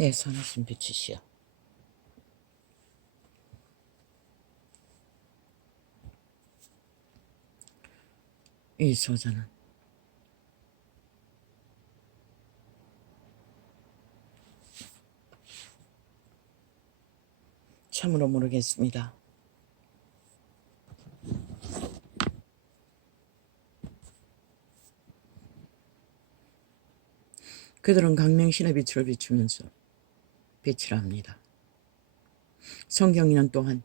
내 선하신 빛이시여, 이 소자는 참으로 모르겠습니다. 그들은 강명신의 빛을 비추면서 빛이라 합니다. 성경에는 또한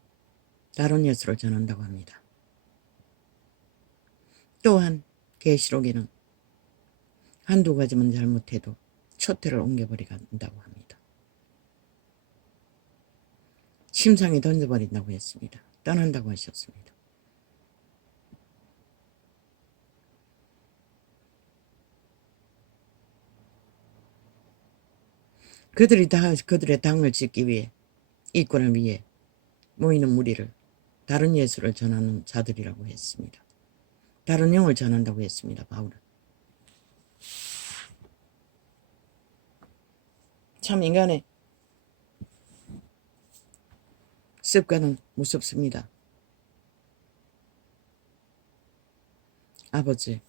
다른 예수를 전한다고 합니다. 또한 계시록에는 한두 가지만 잘못해도 초태를 옮겨버리가 한다고 합니다. 심상에 던져버린다고 했습니다. 떠난다고 하셨습니다. 그들이 다 그들의 당을 짓기 위해, 이권을 위해 모이는 무리를 다른 예수를 전하는 자들이라고 했습니다. 다른 영을 전한다고 했습니다. 바울은. 참 인간의 습관은 무섭습니다. 아버지,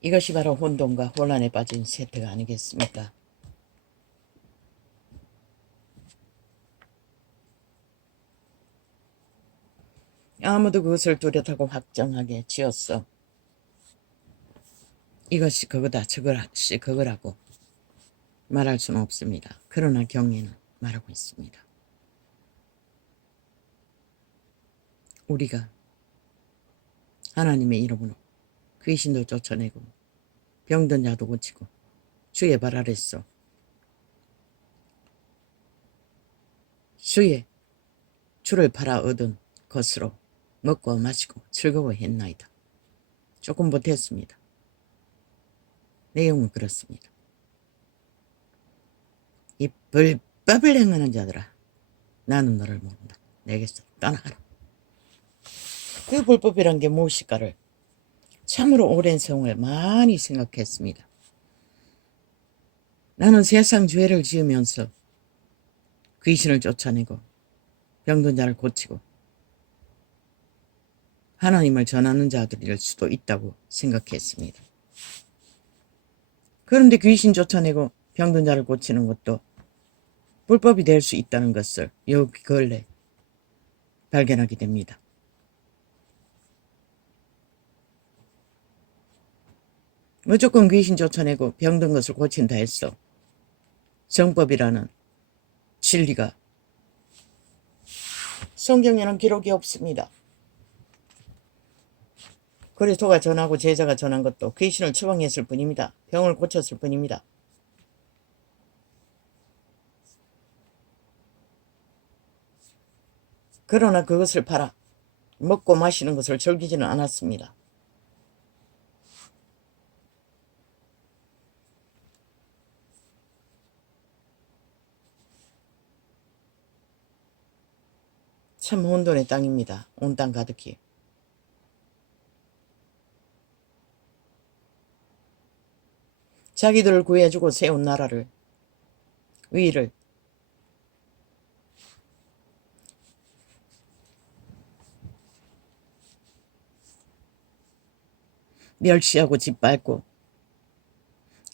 이것이 바로 혼돈과 혼란에 빠진 세태가 아니겠습니까? 아무도 그것을 뚜렷하고 확정하게 지었어. 이것이 그거다, 저것이 그거라고 말할 수는 없습니다. 그러나 경계는 말하고 있습니다. 우리가 하나님의 이름으로 귀신도 쫓아내고 병든 자도 고치고 주의 발 아래서 주를 팔아 얻은 것으로 먹고 마시고 즐거워했나이다. 조금 못했습니다. 내용은 그렇습니다. 이 불법을 행하는 자들아, 나는 너를 모른다. 내게서 떠나가라. 그 불법이란 게 무엇일까를 참으로 오랜 세월 많이 생각했습니다. 나는 세상 죄를 지으면서 귀신을 쫓아내고 병든 자를 고치고 하나님을 전하는 자들일 수도 있다고 생각했습니다. 그런데 귀신 쫓아내고 병든 자를 고치는 것도 불법이 될 수 있다는 것을 여기 근래 발견하게 됩니다. 무조건 귀신 쫓아내고 병든 것을 고친다 했어. 정법이라는 진리가 성경에는 기록이 없습니다. 그리스도가 전하고 제자가 전한 것도 귀신을 처방했을 뿐입니다. 병을 고쳤을 뿐입니다. 그러나 그것을 팔아 먹고 마시는 것을 즐기지는 않았습니다. 참 혼돈의 땅입니다. 온 땅 가득히. 자기들을 구해주고 세운 나라를, 위를 멸시하고 짓밟고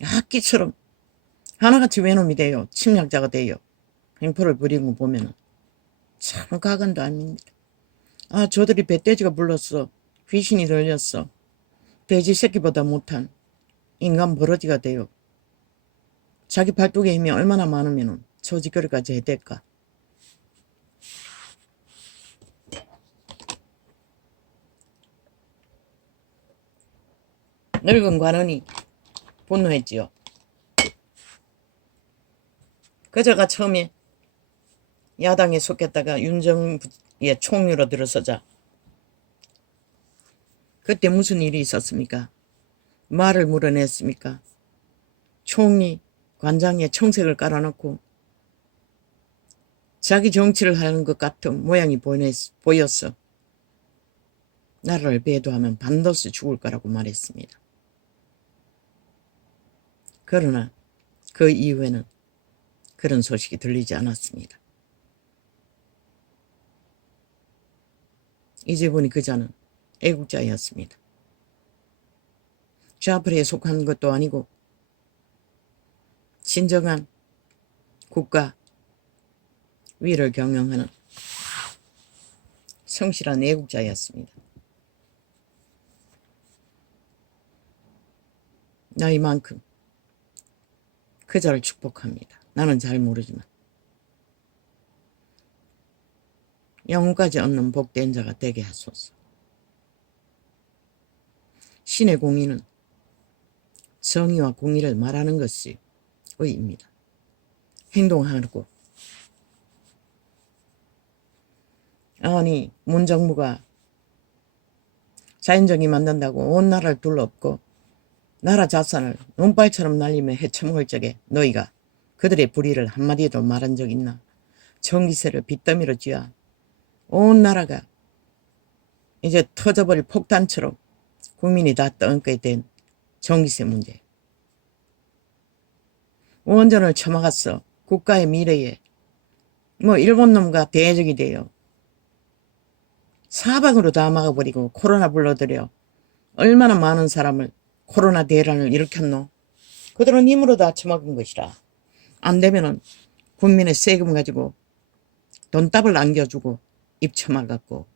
악기처럼 하나같이 외놈이 되어 침략자가 되어 행포를 부리는 거 보면 참 가관도 아닙니다. 아, 저들이 배돼지가 불렀어. 귀신이 들렸어. 돼지 새끼보다 못한 인간 버러지가 되어 자기 발톱의 힘이 얼마나 많으면 저 짓거리까지 해댈까. 늙은 관원이 분노했지요. 그자가 처음에 야당에 속했다가 윤정부의 총리로 들어서자 그때 무슨 일이 있었습니까? 말을 물어냈습니까? 총리 관장에 청색을 깔아놓고 자기 정치를 하는 것 같은 모양이 보였어. 나라를 배도하면 반드시 죽을 거라고 말했습니다. 그러나 그 이후에는 그런 소식이 들리지 않았습니다. 이제 보니 그자는 애국자였습니다. 좌파에 속한 것도 아니고 진정한 국가 위를 경영하는 성실한 애국자였습니다. 나이만큼 그자를 축복합니다. 나는 잘 모르지만 영혼까지 얻는 복된 자가 되게 하소서. 신의 공의는 정의와 공의를 말하는 것이 의입니다. 행동하고 아니 문정부가 자연정의 만든다고 온 나라를 둘러엎고 나라 자산을 눈발처럼 날리며 헤쳐먹을 적에 너희가 그들의 불의를 한마디도 말한 적 있나? 전기세를 빚더미로 쥐어 온 나라가 이제 터져버릴 폭탄처럼 국민이 다 떠안게 된 전기세 문제. 원전을 처막았어. 국가의 미래에 일본 놈과 대적이 돼요. 사방으로 다 막아버리고 코로나 불러들여 얼마나 많은 사람을 코로나 대란을 일으켰노. 그들은 힘으로 다 처먹은 것이라. 안 되면은 국민의 세금 가지고 돈답을 안겨주고 입쳐막았고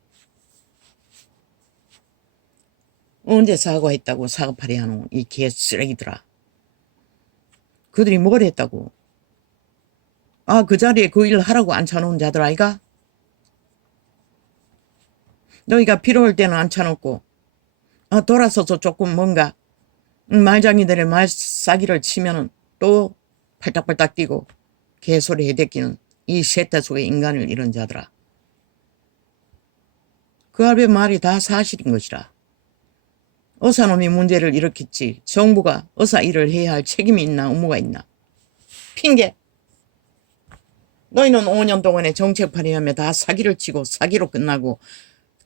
언제 사과했다고 사과팔이 하노. 이 개쓰레기들아. 그들이 뭘 했다고. 그 자리에 그 일을 하라고 앉혀놓은 자들 아이가? 너희가 필요할 때는 앉혀놓고 돌아서서 조금 뭔가 말장이들의 말싸기를 치면은 또 팔딱팔딱 뛰고 개소리 해대끼는 이 세태 속의 인간을 잃은 자들아. 그 앞에 말이 다 사실인 것이라. 의사놈이 문제를 일으켰지 정부가 의사 일을 해야 할 책임이 있나 의무가 있나. 핑계. 너희는 5년 동안의 정책 발의하며 다 사기를 치고 사기로 끝나고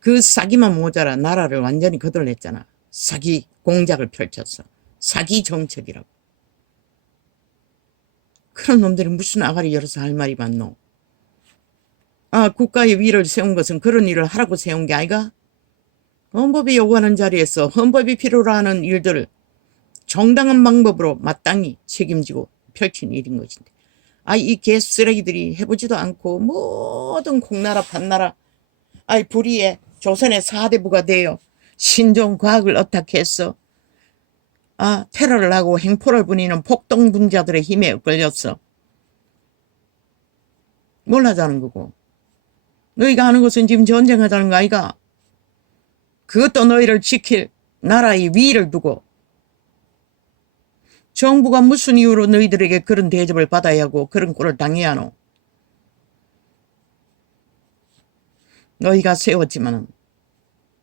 그 사기만 모자라 나라를 완전히 거덜냈잖아. 사기 공작을 펼쳤어. 사기 정책이라고. 그런 놈들이 무슨 아가리 열어서 할 말이 많노. 국가의 위를 세운 것은 그런 일을 하라고 세운 게 아이가? 헌법이 요구하는 자리에서 헌법이 필요로 하는 일들을 정당한 방법으로 마땅히 책임지고 펼친 일인 것인데 이 개쓰레기들이 해보지도 않고 모든 공나라 반나라 불의에 조선의 4대 부가 되어 신종과학을 어탁했어. 테러를 하고 행포를 부리는 폭동분자들의 힘에 끌렸어. 뭘 하자는 거고. 너희가 하는 것은 지금 전쟁하자는 거 아이가? 그것도 너희를 지킬 나라의 위를 두고 정부가 무슨 이유로 너희들에게 그런 대접을 받아야 하고 그런 꼴을 당해야 하노. 너희가 세웠지만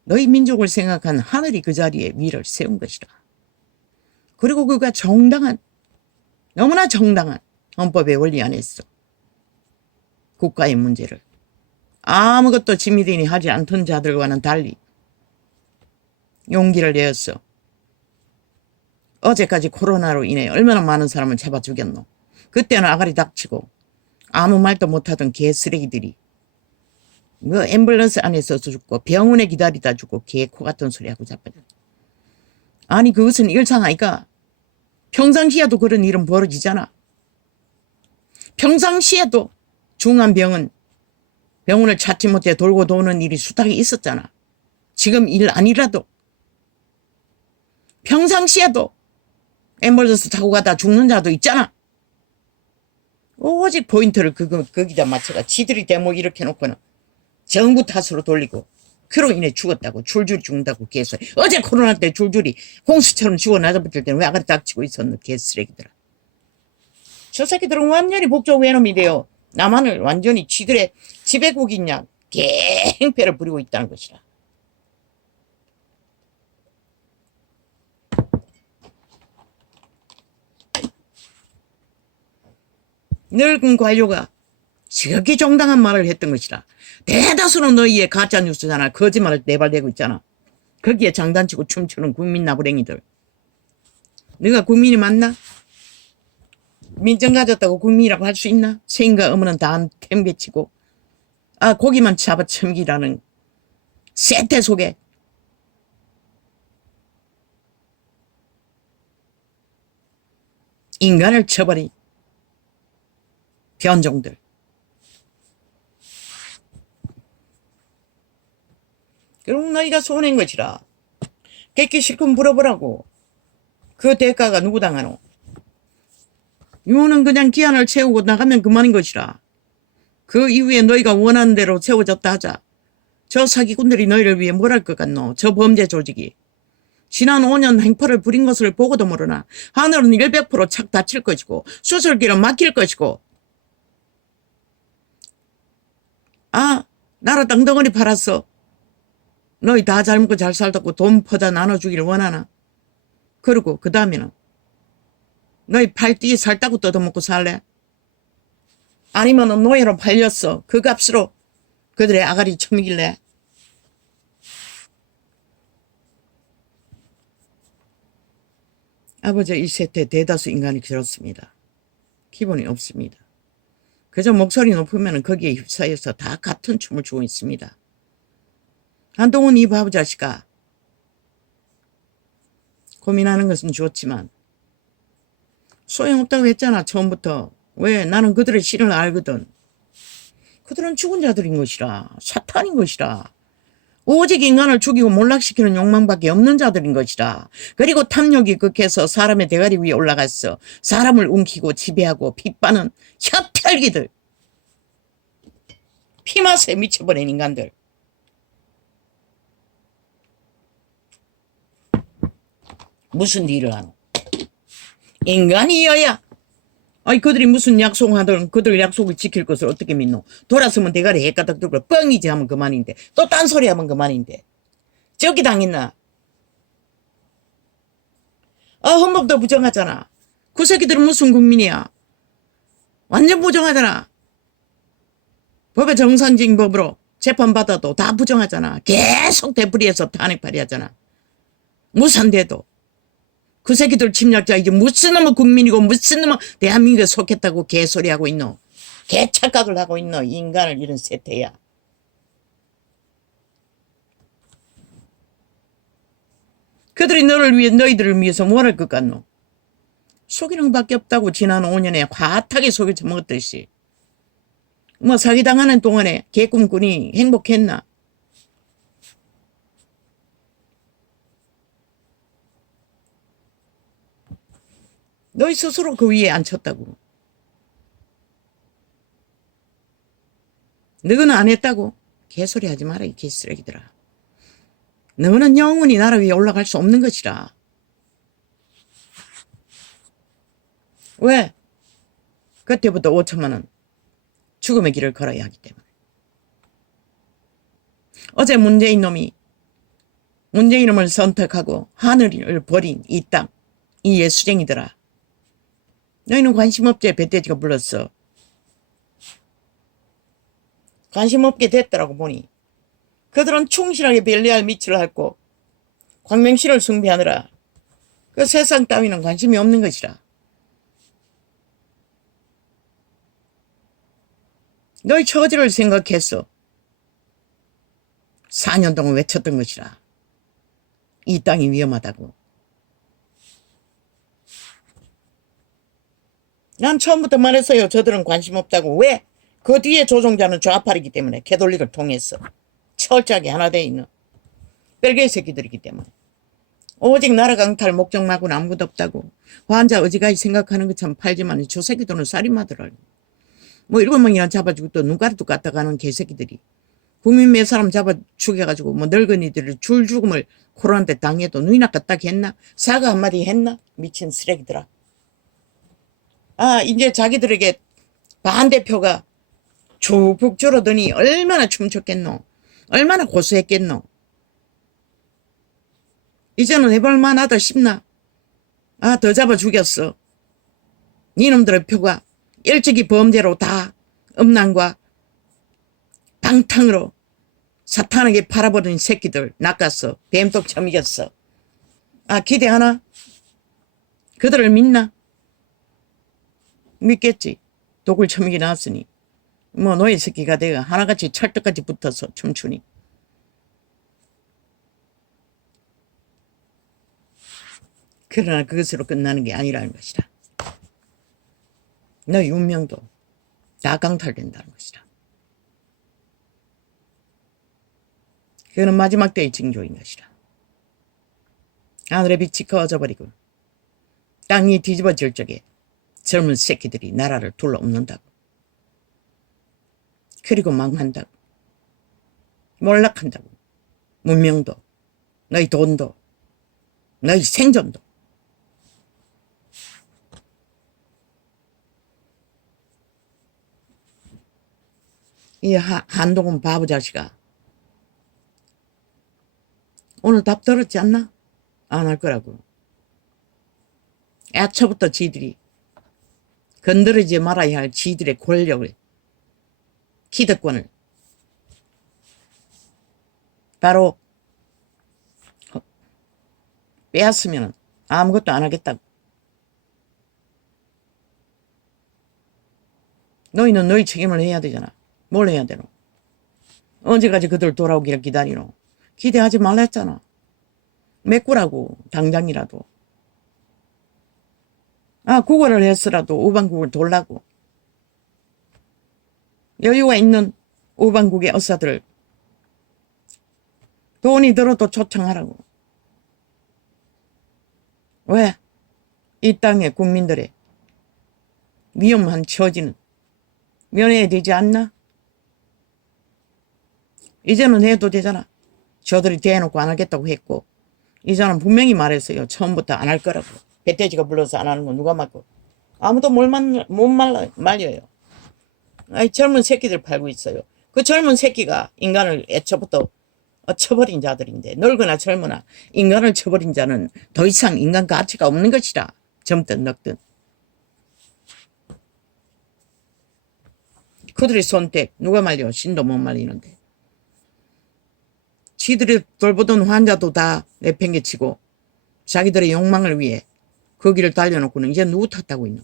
너희 민족을 생각한 하늘이 그 자리에 위를 세운 것이라. 그리고 그가 정당한 너무나 정당한 헌법의 원리 안에서 국가의 문제를 아무것도 지미들이 하지 않던 자들과는 달리 용기를 내었어. 어제까지 코로나로 인해 얼마나 많은 사람을 잡아 죽였노. 그때는 아가리 닥치고 아무 말도 못하던 개쓰레기들이 앰뷸런스 안에서 죽고 병원에 기다리다 죽고 개코 같은 소리 하고 자빠졌어. 그것은 일상 아이가? 평상시에도 그런 일은 벌어지잖아. 평상시에도 중한 병원을 찾지 못해 돌고 도는 일이 수탁이 있었잖아. 지금 일 아니라도 평상시에도 앰뷸런스 타고 가다 죽는 자도 있잖아. 오직 포인트를 거기다 맞춰가 지들이 대목 이렇게 놓고는 정부 탓으로 돌리고 그로 인해 죽었다고 줄줄이 죽는다고 개소리. 어제 코로나 때 줄줄이 홍수처럼 죽어 나자붙을 때는 왜 아가리 닥치고 있었노. 개쓰레기들아. 저 새끼들은 완전히 복조 외놈이 돼요. 남한을 완전히 지들의 지배국이냐 개행패를 부리고 있다는 것이라. 늙은 관료가 지극히 정당한 말을 했던 것이라. 대다수는 너희의 가짜뉴스잖아. 거짓말을 내발대고 있잖아. 거기에 장단치고 춤추는 국민 나부랭이들. 네가 국민이 맞나? 민정 가졌다고 국민이라고 할 수 있나? 생과 어머는 다 템개치고 고기만 잡아첨기라는 세태 속에 인간을 쳐버린 변종들. 그럼 너희가 손해인 것이라. 객기 실컷 물어보라고. 그 대가가 누구 당하노? 유는 그냥 기한을 채우고 나가면 그만인 것이라. 그 이후에 너희가 원하는 대로 채워졌다 하자. 저 사기꾼들이 너희를 위해 뭘 할 것 같노? 저 범죄 조직이. 지난 5년 행포를 부린 것을 보고도 모르나 하늘은 100% 착 닫힐 것이고 수술기는 막힐 것이고 나라 땅덩어리 팔았어. 너희 다 잘 먹고 잘 살다고 돈 퍼다 나눠주기를 원하나? 그리고 그 다음에는 너희 팔띠 살다고 뜯어먹고 살래? 아니면 노예로 팔렸어. 그 값으로 그들의 아가리 처먹일래? 아버지 1세대 대다수 인간이 그렇습니다. 기본이 없습니다. 그저 목소리 높으면 거기에 휩싸여서 다 같은 춤을 추고 있습니다. 한동훈 이 바보 자식아. 고민하는 것은 좋지만 소용없다고 했잖아. 처음부터. 왜? 나는 그들의 실을 알거든. 그들은 죽은 자들인 것이라. 사탄인 것이라. 오직 인간을 죽이고 몰락시키는 욕망밖에 없는 자들인 것이라. 그리고 탐욕이 극해서 사람의 대가리 위에 올라갔어. 사람을 움키고 지배하고 핍박하는 혀털기들. 피맛에 미쳐버린 인간들. 무슨 일을 하노? 인간이어야. 그들이 무슨 약속하든 그들 약속을 지킬 것을 어떻게 믿노? 돌아서면 대가리 해가닥 들고 뻥이지 하면 그만인데 또 딴소리 하면 그만인데 저기 당했나? 헌법도 부정하잖아. 그 새끼들은 무슨 국민이야? 완전 부정하잖아. 법의 정상적인 법으로 재판받아도 다 부정하잖아. 계속 되풀이해서 탄핵 발의하잖아. 무산돼도. 그 새끼들 침략자 이제 무슨 놈의 국민이고 무슨 놈의 대한민국에 속했다고 개소리하고 있노. 개착각을 하고 있노. 인간을 이런 세태야. 그들이 너희들을 위해서 뭘 할 것 같노? 속이는 밖에 없다고. 지난 5년에 화하게 속여 처먹었듯이. 사기당하는 동안에 개꿈꾼이 행복했나? 너희 스스로 그 위에 앉혔다고. 너는 안 했다고? 개소리 하지 마라 이 개쓰레기들아. 너는 영원히 나라 위에 올라갈 수 없는 것이라. 왜? 그때부터 5천만 원 죽음의 길을 걸어야 하기 때문에. 어제 문재인 놈을 선택하고 하늘을 버린 이 땅, 이 예수쟁이들아. 너희는 관심 없지? 배돼지가 불렀어. 관심 없게 됐더라고 보니. 그들은 충실하게 벨리알 미치를 하고 광명시를 숭배하느라 그 세상 따위는 관심이 없는 것이라. 너희 처지를 생각했어. 4년 동안 외쳤던 것이라. 이 땅이 위험하다고. 난 처음부터 말했어요. 저들은 관심 없다고. 왜? 그 뒤에 조종자는 좌팔이기 때문에 개돌릭을 통해서 철저하게 하나 돼 있는 뺄개 새끼들이기 때문에. 오직 나라 강탈 목적 말고는 아무것도 없다고. 환자 어지간히 생각하는 것처럼 팔지만 저 새끼들은 살인마더라고. 7명이나 잡아주고 또 눈가리도 갖다가는 개새끼들이. 국민 몇 사람 잡아 죽여가지고 늙은이들을 줄 죽음을 코로나 때 당해도 눈이나 까딱 했나? 사과 한마디 했나? 미친 쓰레기들아. 이제 자기들에게 반대표가 쭉쭉 줄어드니 얼마나 춤췄겠노. 얼마나 고소했겠노. 이제는 해볼만하다 싶나? 더 잡아 죽였어. 니놈들의 표가 일찍이 범죄로 다 음란과 방탕으로 사탄에게 팔아버린 새끼들 낚았어. 뱀독 처먹였어. 아, 기대하나? 그들을 믿나? 믿겠지. 독을 처먹이 나왔으니. 뭐 노예 새끼가 내가 하나같이 찰떡같이 붙어서 춤추니. 그러나 그것으로 끝나는 게 아니라는 것이다. 너희 운명도 다 강탈된다는 것이다. 그거는 마지막 때의 징조인 것이다. 하늘의 빛이 꺼져버리고 땅이 뒤집어질 적에 젊은 새끼들이 나라를 둘러엎는다고. 그리고 망한다고. 몰락한다고. 문명도, 너희 돈도, 너희 생존도. 이 한동훈 바보 자식아. 오늘 답 들었지 않나? 안 할 거라고. 애초부터 지들이 건드리지 말아야 할 지들의 권력을, 기득권을 바로 빼앗으면 아무것도 안 하겠다고. 너희는 너희 책임을 해야 되잖아. 뭘 해야 되노? 언제까지 그들 돌아오기를 기다리노? 기대하지 말라 했잖아. 메꾸라고, 당장이라도. 아, 국어를 했으라도 우방국을 돌라고. 여유가 있는 우방국의 의사들 돈이 들어도 초청하라고. 왜? 이 땅의 국민들의 위험한 처지는 면해야 되지 않나? 이제는 해도 되잖아. 저들이 대놓고 안 하겠다고 했고, 이제는 분명히 말했어요. 처음부터 안 할 거라고. 배돼지가 불러서 안 하는 건 누가 맞고. 아무도 못 말려요. 아니, 젊은 새끼들 팔고 있어요. 그 젊은 새끼가 인간을 애초부터 쳐버린 자들인데, 늙거나 젊으나 인간을 쳐버린 자는 더 이상 인간 가치가 없는 것이라. 젊든 늙든. 그들의 선택 누가 말려? 신도 못 말리는데. 지들이 돌보던 환자도 다 내팽개치고 자기들의 욕망을 위해 그 길을 달려놓고는 이제 누구 탓하고 있노?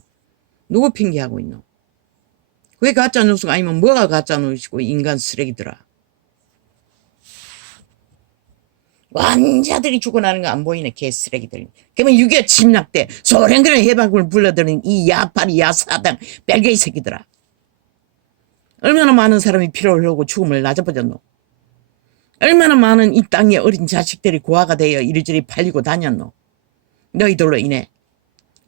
누구 핑계하고 있노? 그게 가짜뉴스가 아니면 뭐가 가짜뉴스고 인간 쓰레기더라. 완자들이 죽어나는 거 안 보이네, 개쓰레기들. 그러면 6.25 침략 때 소련군의 해방군을 불러들인 이 야파리 야사당 뺄개이 새끼들아. 얼마나 많은 사람이 피를 흘리고 죽음을 낮아버렸노. 얼마나 많은 이 땅의 어린 자식들이 고아가 되어 이리저리 팔리고 다녔노. 너희들로 인해.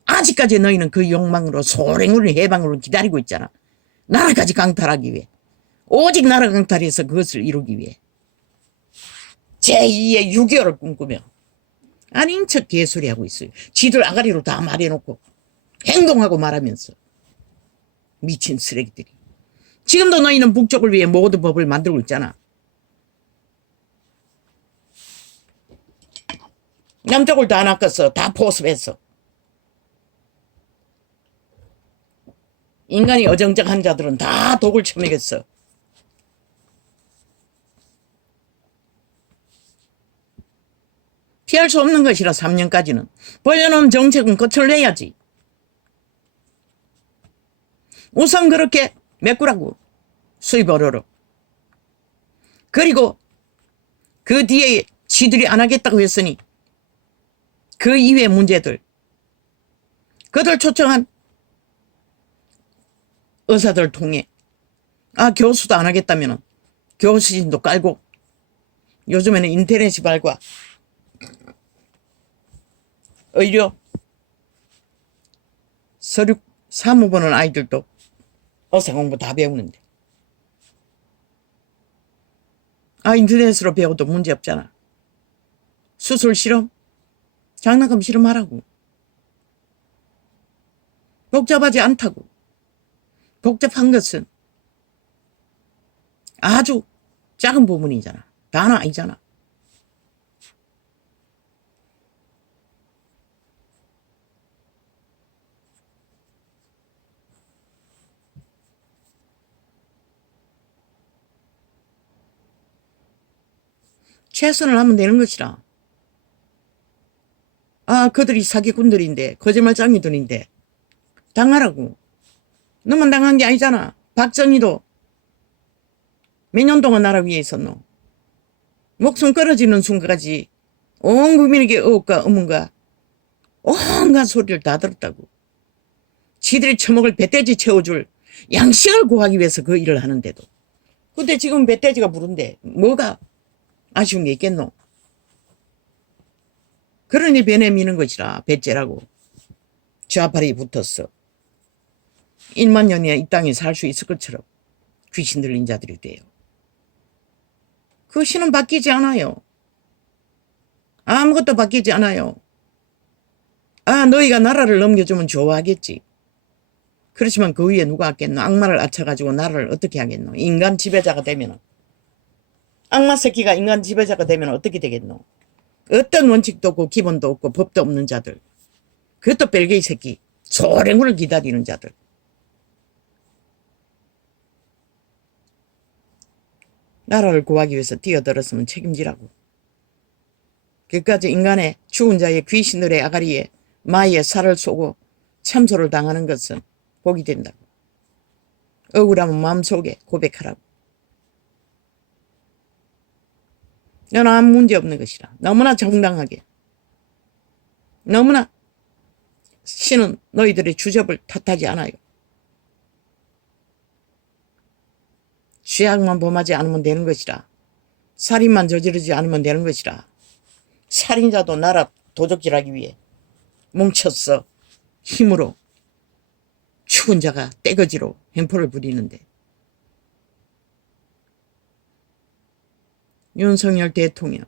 아직까지 너희는 그 욕망으로 소련군의 해방을 기다리고 있잖아. 나라까지 강탈하기 위해. 오직 나라 강탈해서 그것을 이루기 위해. 제2의 6.25를 꿈꾸며 아닌 척 개소리하고 있어요. 지들 아가리로 다 말해놓고 행동하고 말하면서. 미친 쓰레기들이. 지금도 너희는 북쪽을 위해 모든 법을 만들고 있잖아. 남쪽을 다 낚았어. 다 포섭했어. 인간이 어정쩡한 자들은 다 독을 처먹였어. 피할 수 없는 것이라 3년까지는. 벌려놓은 정책은 끝을 내야지. 우선 그렇게 메꾸라고. 수입 어려로. 그리고 그 뒤에 지들이 안 하겠다고 했으니 그 이외의 문제들. 그들 초청한 의사들 통해 아 교수도 안 하겠다면 교수진도 깔고 요즘에는 인터넷이 발과 의료 서류 사무 보는 아이들도 의사 공부 다 배우는데 아 인터넷으로 배워도 문제 없잖아. 수술 실험 장난감 실험하라고. 복잡하지 않다고. 복잡한 것은 아주 작은 부분이잖아. 다는 아니잖아. 최선을 하면 되는 것이라. 아, 그들이 사기꾼들인데, 거짓말장이들인데 당하라고. 너만 당한 게 아니잖아. 박정희도 몇 년 동안 나라 위에 있었노. 목숨 끊어지는 순간까지 온 국민에게 의혹과 의문과 온갖 소리를 다 들었다고. 지들이 처먹을 배돼지 채워줄 양식을 구하기 위해서 그 일을 하는데도. 근데 지금 배돼지가 부른데 뭐가 아쉬운 게 있겠노. 그러니 변해 미는 것이라. 배째라고. 좌팔이 붙었어. 1만 년이야 이 땅에 살 수 있을 것처럼 귀신 들린 자들이 돼요. 그 신은 바뀌지 않아요. 아무것도 바뀌지 않아요. 아, 너희가 나라를 넘겨주면 좋아하겠지. 그렇지만 그 위에 누가 하겠노. 악마를 앓혀가지고 나라를 어떻게 하겠노. 인간 지배자가 되면, 악마 새끼가 인간 지배자가 되면 어떻게 되겠노. 어떤 원칙도 없고 기본도 없고 법도 없는 자들. 그것도 벨게이 새끼. 소랭을 기다리는 자들. 나라를 구하기 위해서 뛰어들었으면 책임지라고. 그까지 인간의 죽은 자의 귀신들의 아가리에 마의 살을 쏘고 참소를 당하는 것은 복이 된다고. 억울하면 마음속에 고백하라고. 너는 아무 문제 없는 것이라. 너무나 정당하게. 너무나 신은 너희들의 주접을 탓하지 않아요. 죄악만 범하지 않으면 되는 것이라. 살인만 저지르지 않으면 되는 것이라. 살인자도 나라 도적질하기 위해 뭉쳤어. 힘으로 죽은 자가 떼거지로 횡포를 부리는데. 윤석열 대통령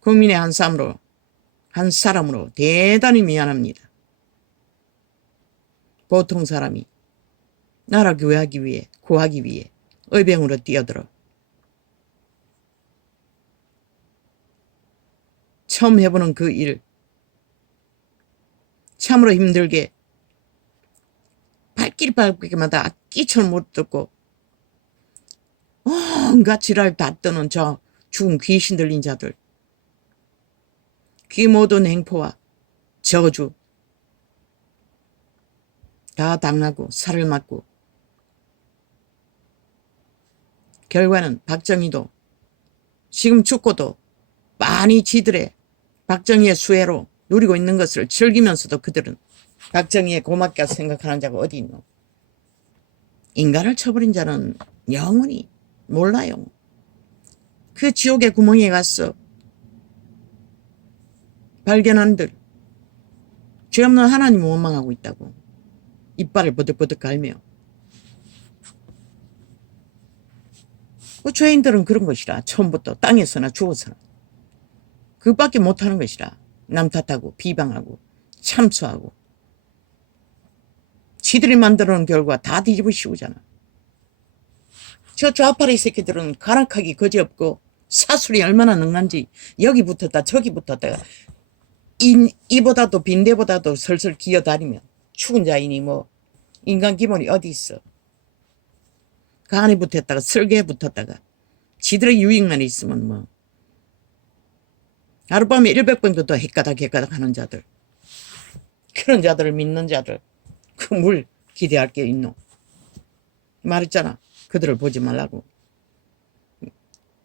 국민의 한 사람으로 대단히 미안합니다. 보통 사람이 나라 구하기 위해 의병으로 뛰어들어 처음 해보는 그 일 참으로 힘들게 발길 밟기마다 악기처럼 못 듣고 온갖 지랄 다 떠는 저 죽은 귀신 들린 자들. 귀 모든 행포와 저주 다 당하고 살을 맞고 결과는 박정희도 지금 죽고도 많이 지들의 박정희의 수혜로 누리고 있는 것을 즐기면서도 그들은 박정희의 고맙게 생각하는 자가 어디 있노. 인간을 쳐버린 자는 영원히 몰라요. 그 지옥의 구멍에 가서 발견한들 죄 없는 하나님을 원망하고 있다고. 이빨을 버득버득 갈며. 그 죄인들은 그런 것이라. 처음부터 땅에서나 죽어서나 그밖에 못하는 것이라. 남 탓하고 비방하고 참수하고 지들이 만들어 놓은 결과 다 뒤집어 씌우잖아. 저 좌파리 새끼들은 가락하기 거지없고 사술이 얼마나 능한지 여기 붙었다 저기 붙었다가 이보다도 빈대보다도 설설 기어다니며 죽은 자이니 뭐 인간 기본이 어디 있어. 간에 붙었다가 설계에 붙었다가 지들의 유익만 있으면 뭐 하룻밤에 100번도 더 헷가닥 하는 자들. 그런 자들을 믿는 자들. 그 물 기대할 게 있노. 말했잖아. 그들을 보지 말라고.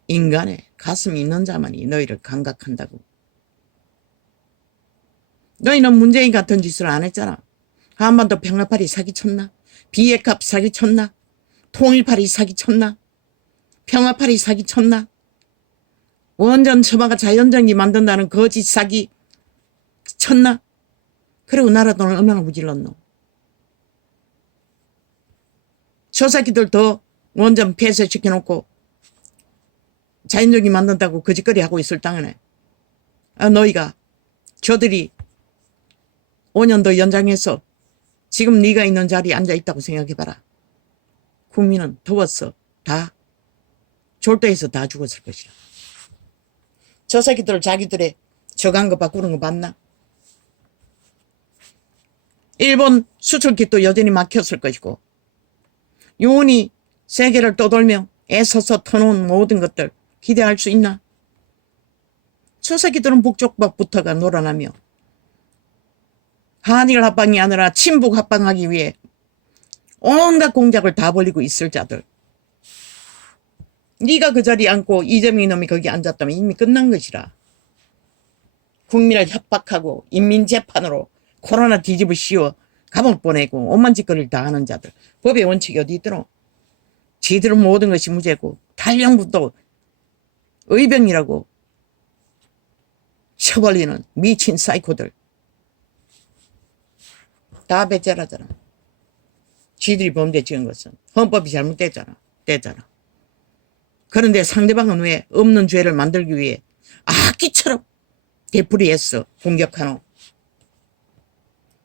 인간의 가슴이 있는 자만이 너희를 감각한다고. 너희는 문재인 같은 짓을 안 했잖아. 한반도 평화파리 사기쳤나? 비핵합 사기쳤나? 통일파리 사기쳤나? 평화파리 사기쳤나? 원전 처마가 자연전기 만든다는 거짓 사기 쳤나? 그리고 나라 돈을 얼마나 무질렀노? 저 새끼들 더 원전 폐쇄시켜놓고 자연전기 만든다고 거짓거리 하고 있을 당연해. 너희가 저들이 5년 더 연장해서 지금 네가 있는 자리에 앉아있다고 생각해봐라. 국민은 더웠어. 다 졸도해서 다 죽었을 것이라. 저 새끼들 자기들의 저간 거 바꾸는 거 봤나? 일본 수출깃도 여전히 막혔을 것이고 요원이 세계를 떠돌며 애써서 터놓은 모든 것들 기대할 수 있나? 저 새끼들은 북쪽박 붙어가 놀아나며 한일 합방이 아니라 친북 합방하기 위해 온갖 공작을 다 벌리고 있을 자들. 네가 그 자리에 앉고 이재명 놈이 거기 앉았다면 이미 끝난 것이라. 국민을 협박하고 인민재판으로 코로나 뒤집어 씌워 감옥 보내고 오만 짓거리를 다 하는 자들. 법의 원칙이 어디 있더노? 지들은 모든 것이 무죄고 탈영부도 의병이라고 쳐벌리는 미친 사이코들. 다 배째라잖아. 지들이 범죄 지은 것은 헌법이 잘못됐잖아. 그런데 상대방은 왜 없는 죄를 만들기 위해 악기처럼 되풀이했어. 공격하노.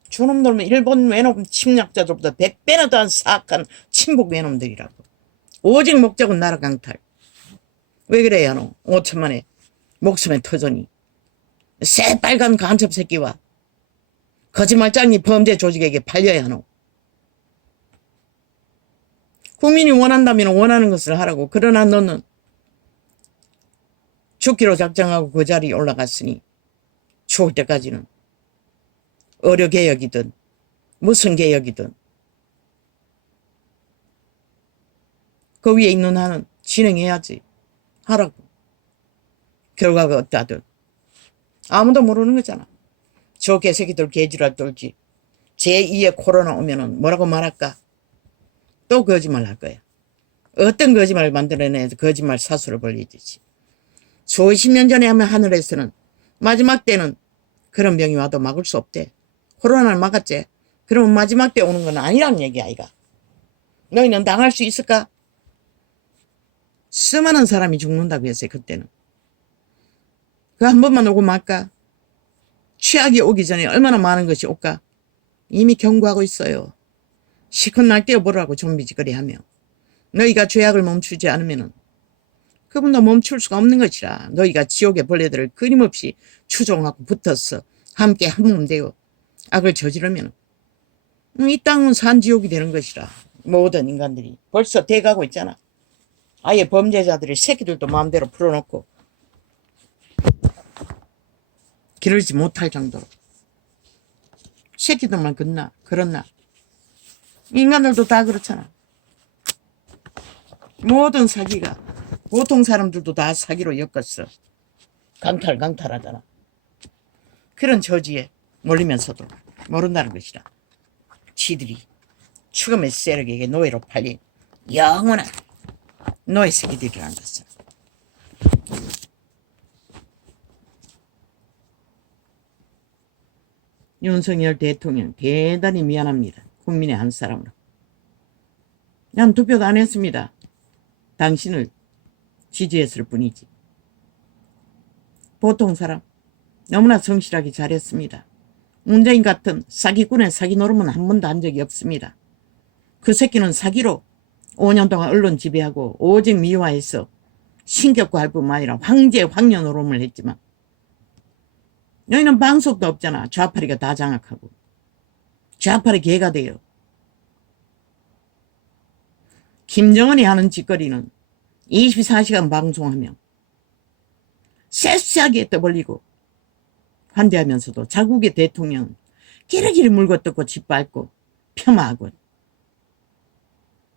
저놈들은 일본 외놈 침략자들보다 100배나 더한 사악한 친북 외놈들이라고. 오직 목적은 나라 강탈. 왜 그래야 너 5천만에 목숨에 터전이 새빨간 간첩 새끼와 거짓말장이 범죄 조직에게 팔려야 하노. 국민이 원한다면 원하는 것을 하라고. 그러나 너는 죽기로 작정하고 그 자리에 올라갔으니 죽을 때까지는 의료개혁이든 무슨 개혁이든 그 위에 있는 한은 진행해야지. 하라고. 결과가 어떠하든 아무도 모르는 거잖아. 저 개새끼들 개지랄 떨지. 제2의 코로나 오면은 뭐라고 말할까? 또 거짓말 할 거야. 어떤 거짓말을 만들어내서 거짓말 사수를 벌리지. 수십 년 전에 하면 하늘에서는 마지막 때는 그런 병이 와도 막을 수 없대. 코로나를 막았지. 그러면 마지막 때 오는 건 아니란 얘기야, 아이가. 너희는 당할 수 있을까? 수많은 사람이 죽는다고 했어요, 그때는. 그 한 번만 오고 말까? 최악이 오기 전에 얼마나 많은 것이 올까? 이미 경고하고 있어요. 시큰 날 떼어보라고 좀비짓거리 하며. 너희가 죄악을 멈추지 않으면은 그분도 멈출 수가 없는 것이라. 너희가 지옥의 벌레들을 끊임없이 추종하고 붙어서 함께 한 몸 되어 악을 저지르면 이 땅은 산지옥이 되는 것이라. 모든 인간들이 벌써 돼가고 있잖아. 아예 범죄자들이 새끼들도 마음대로 풀어놓고 기르지 못할 정도로. 새끼들만 그렇나. 인간들도 다 그렇잖아. 모든 사기가 보통 사람들도 다 사기로 엮었어. 강탈하잖아. 그런 저지에 몰리면서도 모른다는 것이라. 지들이 죽음의 세력에게 노예로 팔린 영원한 노예 새끼들이라는 것은. 윤석열 대통령 대단히 미안합니다. 국민의 한 사람으로. 난 투표도 안 했습니다. 당신을 지지했을 뿐이지. 보통 사람 너무나 성실하게 잘했습니다. 문재인 같은 사기꾼의 사기 노름은 한 번도 한 적이 없습니다. 그 새끼는 사기로 5년 동안 언론 지배하고 오직 미화해서 신격화할 뿐만 아니라 황제 황녀 노름을 했지만 여기는 방송도 없잖아. 좌파리가 다 장악하고. 좌파리 개가 돼요. 김정은이 하는 짓거리는 24시간 방송하며 쎄쎄하게 떠벌리고 환대하면서도 자국의 대통령 기르기르 물고 뜯고 짓밟고 폄하하고.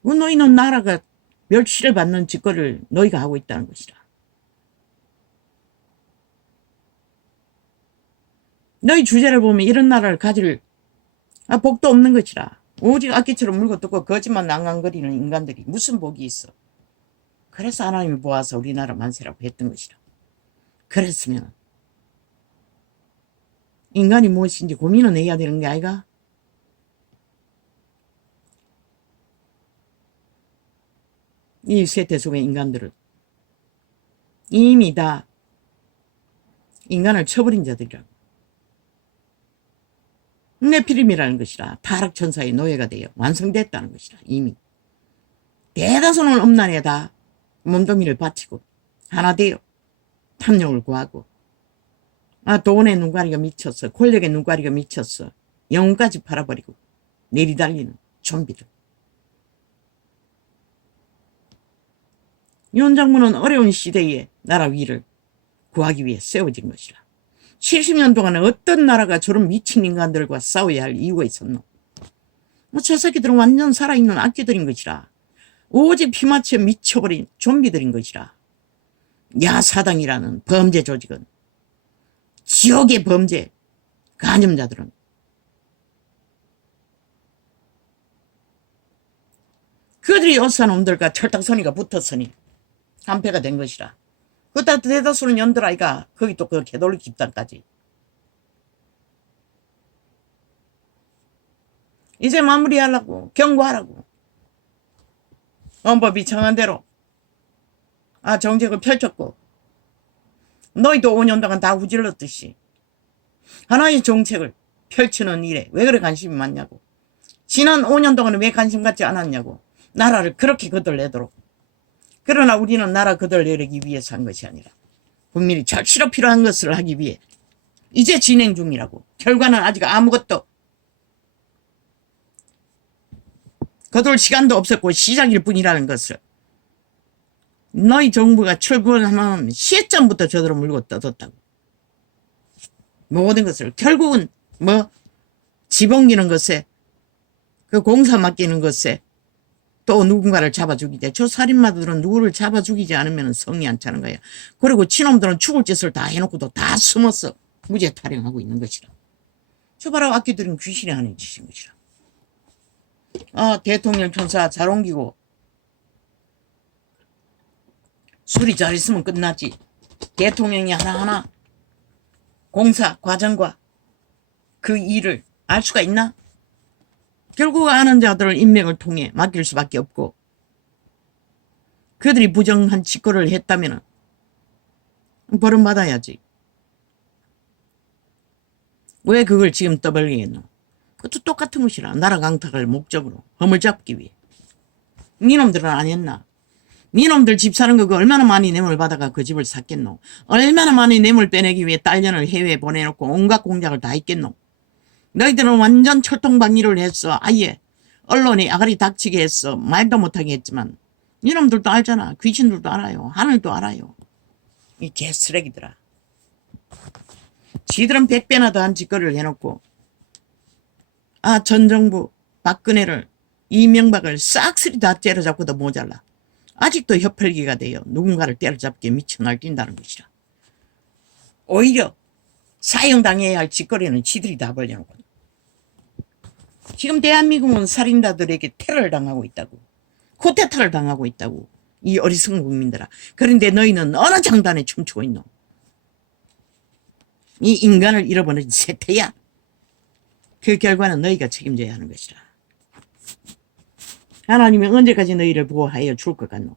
너희는 나라가 멸치를 받는 짓거리를 너희가 하고 있다는 것이라. 너희 주제를 보면 이런 나라를 가질 복도 없는 것이라. 오직 악기처럼 물고 뜯고 거짓말 낭랑거리는 인간들이 무슨 복이 있어. 그래서 하나님이 모아서 우리나라 만세라고 했던 것이라. 그랬으면 인간이 무엇인지 고민은 해야 되는 게 아이가? 이 세태 속의 인간들은 이미 다 인간을 쳐버린 자들이라고. 네피림이라는 것이라. 타락천사의 노예가 되어 완성됐다는 것이라. 이미 대다수는 엄난에 다 몸뚱이를 바치고 하나 되어 탐욕을 구하고 돈의 눈가리가 미쳤어. 권력의 눈가리가 미쳤어. 영혼까지 팔아버리고 내리달리는 좀비들. 윤 장군은 어려운 시대에 나라 위를 구하기 위해 세워진 것이라. 70년 동안 어떤 나라가 저런 미친 인간들과 싸워야 할 이유가 있었노? 저 새끼들은 완전 살아있는 악귀들인 것이라. 오직 피마치에 미쳐버린 좀비들인 것이라. 야사당이라는 범죄 조직은, 지옥의 범죄 간염자들은 그들이 어사놈들과 철딱서니가 붙었으니 한패가 된 것이라. 그따 대다수는 연들 아이가 거기 또 그 개돌리 집단까지. 이제 마무리하려고 경고하라고. 헌법이 정한 대로 정책을 펼쳤고 너희도 5년 동안 다 후질렀듯이 하나의 정책을 펼치는 일에 왜 그래 관심이 많냐고. 지난 5년 동안 왜 관심 갖지 않았냐고. 나라를 그렇게 거들내도록. 그러나 우리는 나라 거들내기 위해서 한 것이 아니라 국민이 절실히 필요한 것을 하기 위해 이제 진행 중이라고. 결과는 아직 아무것도 거둘 시간도 없었고 시작일 뿐이라는 것을 너희 정부가 출근하면 시점부터 저대로 물고 뜯었다고. 모든 것을 결국은 집 옮기는 것에 그 공사 맡기는 것에 또 누군가를 잡아 죽이자. 저 살인마들은 누구를 잡아 죽이지 않으면 성이 안 차는 거야. 그리고 친놈들은 죽을 짓을 다 해놓고도 다 숨어서 무죄 타령하고 있는 것이라. 저 봐라, 악귀들은 귀신이 하는 짓인 것이라. 대통령 천사 잘 옮기고 술이 잘 있으면 끝나지. 대통령이 하나하나 공사 과정과 그 일을 알 수가 있나? 결국 아는 자들을 인맥을 통해 맡길 수밖에 없고 그들이 부정한 짓거리를 했다면 벌금받아야지. 왜 그걸 지금 떠벌리겠노? 그것도 똑같은 것이라. 나라 강탈을 목적으로 허물 잡기 위해. 니놈들은 안 했나? 니놈들 집 사는 거 얼마나 많이 뇌물 받아가 그 집을 샀겠노? 얼마나 많이 뇌물 빼내기 위해 딸년을 해외에 보내놓고 온갖 공작을 다 했겠노? 너희들은 완전 철통방위를 했어. 아예 언론이 아가리 닥치게 했어. 말도 못하게 했지만 니놈들도 알잖아. 귀신들도 알아요. 하늘도 알아요. 이 개쓰레기들아. 지들은 100배나 더한 짓거리를 해놓고 전 정부 박근혜를 이명박을 싹쓸이 다 때려잡고도 모자라. 아직도 협ፈል기가 돼요. 누군가를 때려잡기에 미쳐 날뛴다는 것이라. 오히려 사형당해야 할 짓거리는 지들이 다 벌려놓고. 지금 대한민국은 살인자들에게 테러를 당하고 있다고. 쿠데타를 당하고 있다고. 이 어리석은 국민들아. 그런데 너희는 어느 장단에 춤추고 있노? 이 인간을 잃어버린 세태야. 그 결과는 너희가 책임져야 하는 것이라. 하나님이 언제까지 너희를 보호하여 줄 것 같노?